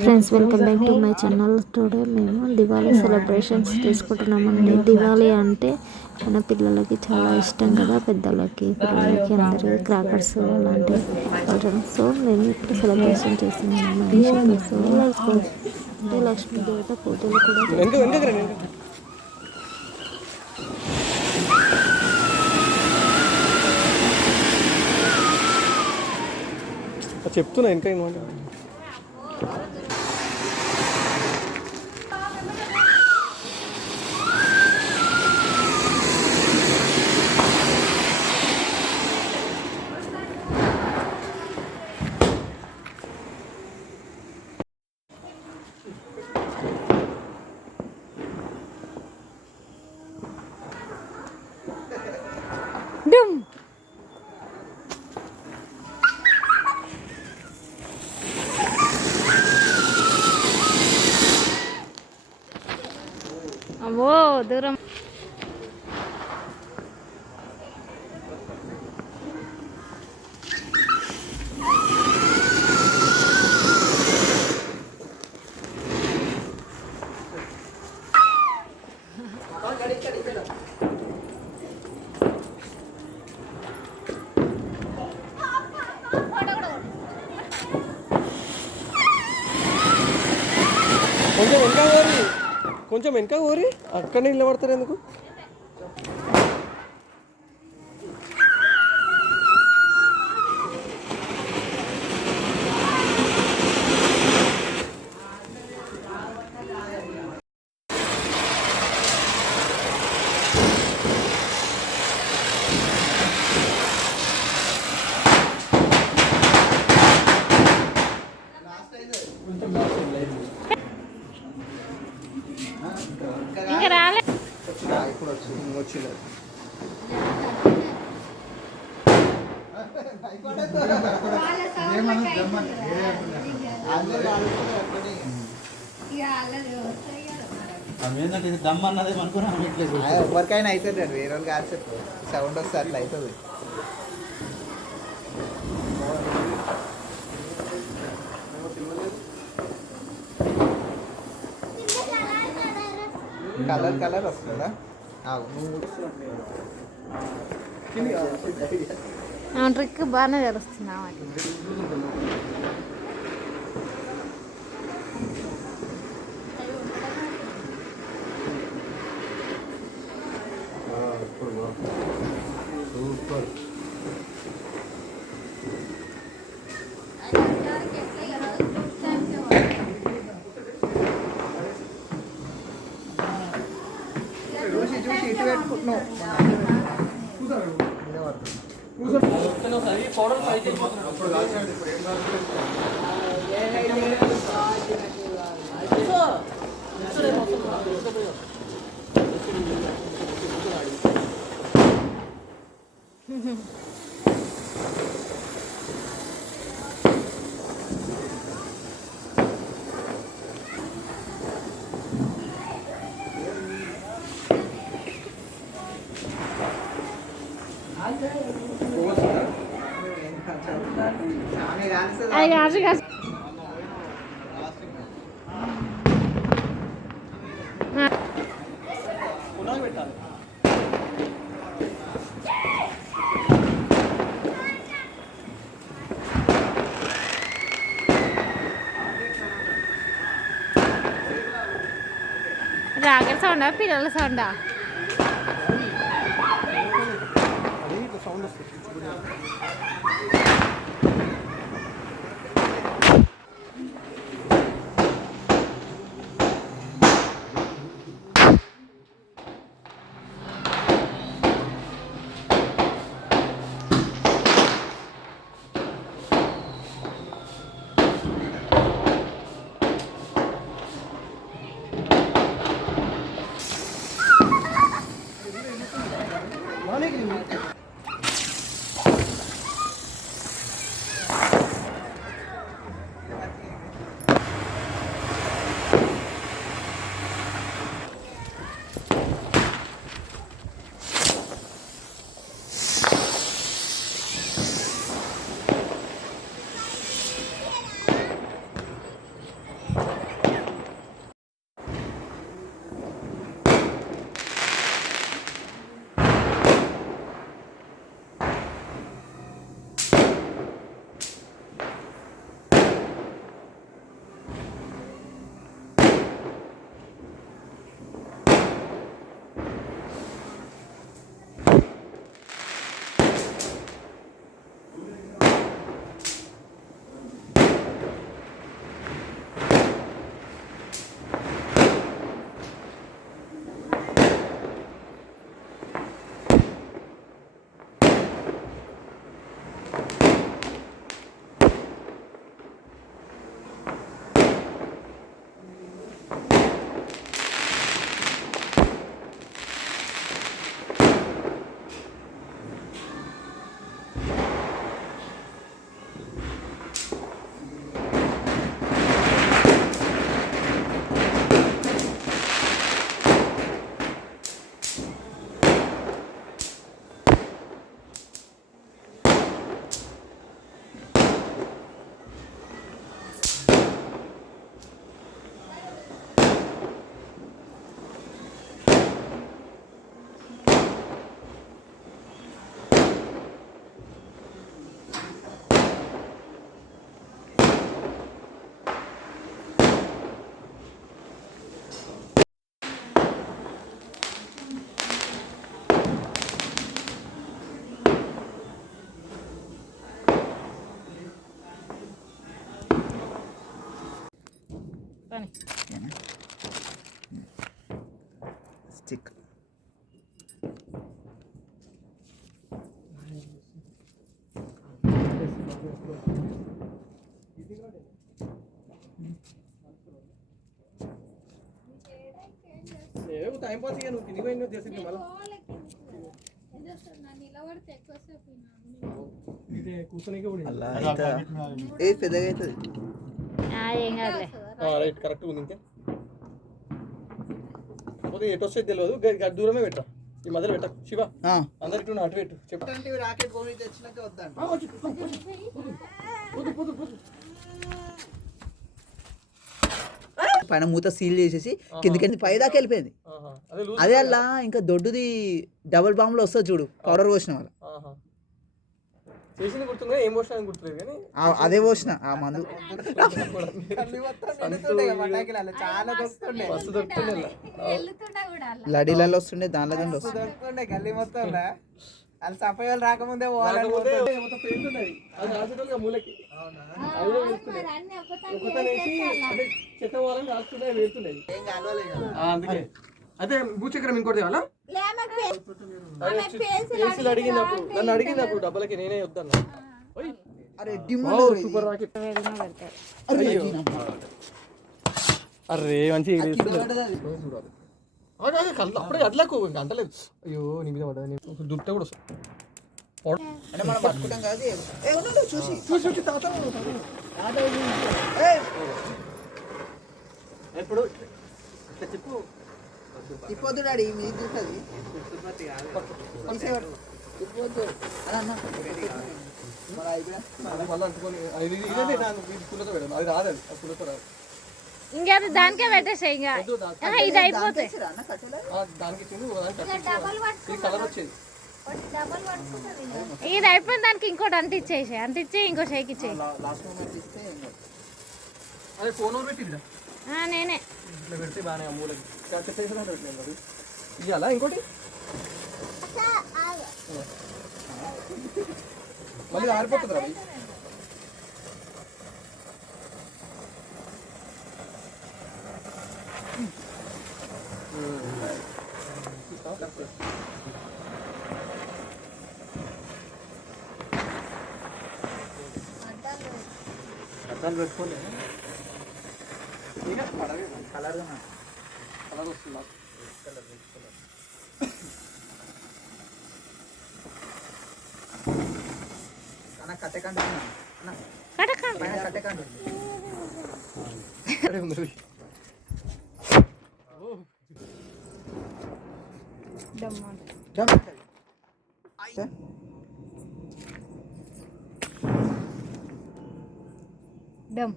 Friends, welcome back to my channel. Today మేము Diwali celebrations చేసుకుంటున్నామండి. Diwali అంటే మన పిల్లలకి చాలా ఇష్టం కదా, పెద్దలకి పిల్లలకి అందరూ క్రాకర్స్ అలాంటివి. సో మేము ఇప్పుడు సెలబ్రేషన్ చేస్తున్నాము. సో అంటే లక్ష్మీదేవత పూజలు కూడా చెప్తున్నా ఇంకా అమ్మో దూరం. కొంచెం వెనక ఊరి అక్కడనే నిలబడతారు ఎందుకు? ఇంకా రాలే. ఇప్పుడు వచ్చింది. దమ్మన్నది అనుకున్నా ఎవరికైనా అవుతుంది అండి, వేరే వాళ్ళు కాదు చెప్పు. సౌండ్ వస్తే అట్లా అవుతుంది. కలర్ కలర్ వస్తుందా? ట్రిక్ బాగానే తెలుస్తున్నా. సూపర్. చూసి ఇటు పెట్టుకుంటున్నావు. రాగల సౌండా, పిల్లల సౌండా? సౌండ్ వస్తుంది. స్టిక్ ఏమో టైం పాస్ ఇక నువ్వు కిందికి పోయినా చేసి మళ్ళీ ఇదే కూర్చొనికి కూడా అలా ఏ పెద్దగా అవుతుంది ఏం కాదులే. రైట్ కరెక్ట్ ఉంది ఇంకా కాకపోతే ఎటు వస్తే తెలియదు దూరమే పెట్టా ఈ మధ్యలో పెట్ట శివ అందరికి అటు పెట్టు చెప్పు రాకెట్ భూమి తెచ్చినాక వద్దంట పైన మూత సీల్ చేసేసి కిందకి పైదాకా వెళ్ళిపోయింది. అదే అలా ఇంకా దొడ్డుది డబుల్ బాంబులో వస్తుంది చూడు పౌడర్ పోసిన వాళ్ళ చేసింది గుర్తుంది ఏం పోసినా గుర్తులేదు కానీ అదే పోసిన ఆ మందు మస్తు దొరుకుతుండే లడీలలో వస్తుండే దానిలో వస్తుంది. గల్లీ మొత్తం వాళ్ళు సఫాయిలు రాకముందే మూలకి ఒకటనేసి అంటే చెత్త పోవాలని రాస్తుండే వెళ్తుండే అందుకే అదే భూచక్రం ఇంకోటి తేవాలా అడిగినప్పుడు నన్ను అడిగినప్పుడు డబ్బులకి నేనే వద్దన్నా సూపర్ రాకెట్ అరే మంచి కళ్ళు అప్పుడే అట్లకు అంటలేదు అయ్యో నీ మీద పడ్డా దుట్ట కూడా చూసి ఎప్పుడు చెప్పు తిప్పొద్దు డాడీ మీది తిప్పది తిప్పొద్దు అని అన్నా మళ్ళీ అంటుకొని పుల్లతో పెట్టాను అది రాదు అది పుల్లతో రాదు ఇంకా అది దానికే పెట్టేసే ఇంకా ఇది అయిపోతే దానికి కలర్ వచ్చేది ఇది అయిపోయిన దానికి ఇంకోటి అంటించేసి అంటించి ఇంకో షేక్ ఇచ్చేయి. లాస్ట్ మూమెంట్ ఇస్తే అదే ఫోన్ ఓవర్ పెట్టిందా నేనే ఇట్లా పెడితే బాగానే మూలకి పెట్టినాను అది ఇవ్వాలా ఇంకోటి మళ్ళీ ఆరిపోతుంది అది అర్థాలు పెట్టుకోలే కలర్ కలర్ వస్తుంది అన్న కట్టెకండి పైన కట్టెకండి ఉంది డమ్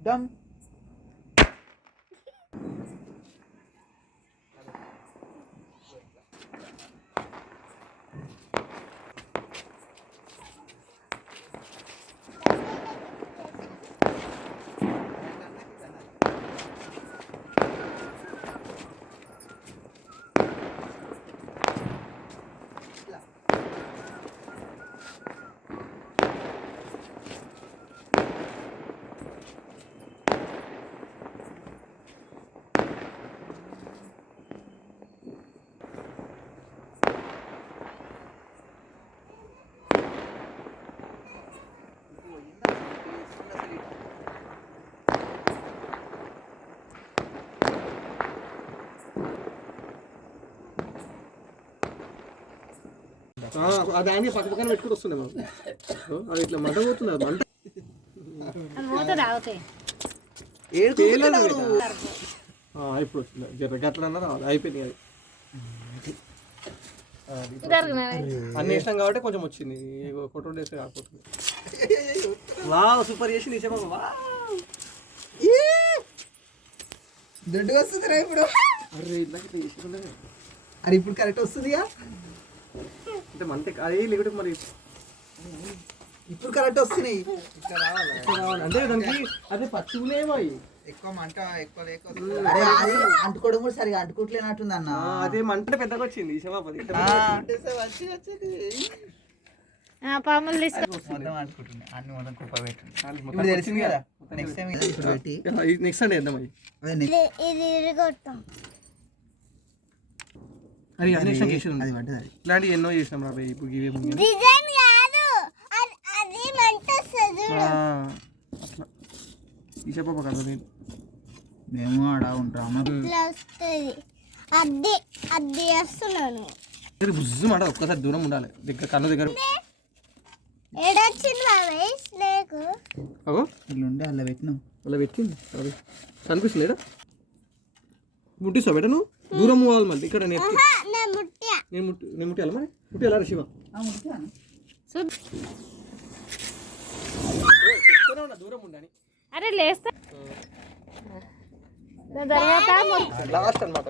డమ్ దాన్ని పక్క పక్కన పెట్టుకుని వస్తుంది మనం అది ఇట్లా మంట పోతుంది అది మంట ఇప్పుడు వచ్చింది గట్ల అన్న రావాలి అయిపోయింది అది అన్ని ఇష్టం కాబట్టి కొంచెం వచ్చింది ఫోటో డేస్ కాకపోతుంది వా సూపర్ చేసి నిజమా దొడ్డు వస్తుందిరా ఇప్పుడు అరే ఇట్లా చేసుకుంటే అరే ఇప్పుడు కరెక్ట్ వస్తుందిగా అంటే మంట అదే లేకుంటే మరి ఇప్పుడు కరెక్ట్ వస్తున్నాయి అంటే దానికి అదే పచ్చిగులేమో ఎక్కువ మంట ఎక్కువ అరే అది అంటుకోవడం కూడా సరిగా అంటుకోవట్లేనట్టుంది అన్న అదే మంట పెద్దగా వచ్చింది పాములు తీసుకో. మొత్తం అనుకుంటున్నా అన్ని మొత్తం కుప్ప పెట్టండి. ఇప్పుడు తెలిసింది కదా నెక్స్ట్ టైం ఇప్పుడు పెట్టి నెక్స్ట్ సండే వేద్దాం అవి అదే next అది అన్ని ఇష్టం చేసి అది పడ్డది అది. ఇలాంటివి ఎన్నో చేసినాం రా భయ్. ఇప్పుడు ఇవే ముందు అట్లా ఈ చెప్ప కదా నేను మేము ఆడ ఉంటాము బుజ్జు మాట ఒక్కసారి దూరం ఉండాలి దగ్గర కన్ను దగ్గర అగో ఇట్లా ఉండే అలా పెట్టినాం. అలా పెట్టింది అది కనిపిస్తలేడా ముట్టిస్తావు బెట నువ్వు దూరం పోవాలి మళ్ళీ ఇక్కడ నేను ముట్టియాలి మరి ముట్టియాలా రా శివ చెప్తానే ఉన్నా దూరం ఉండని అరే లేస్తా తర్వాత లాస్ట్ అనమాట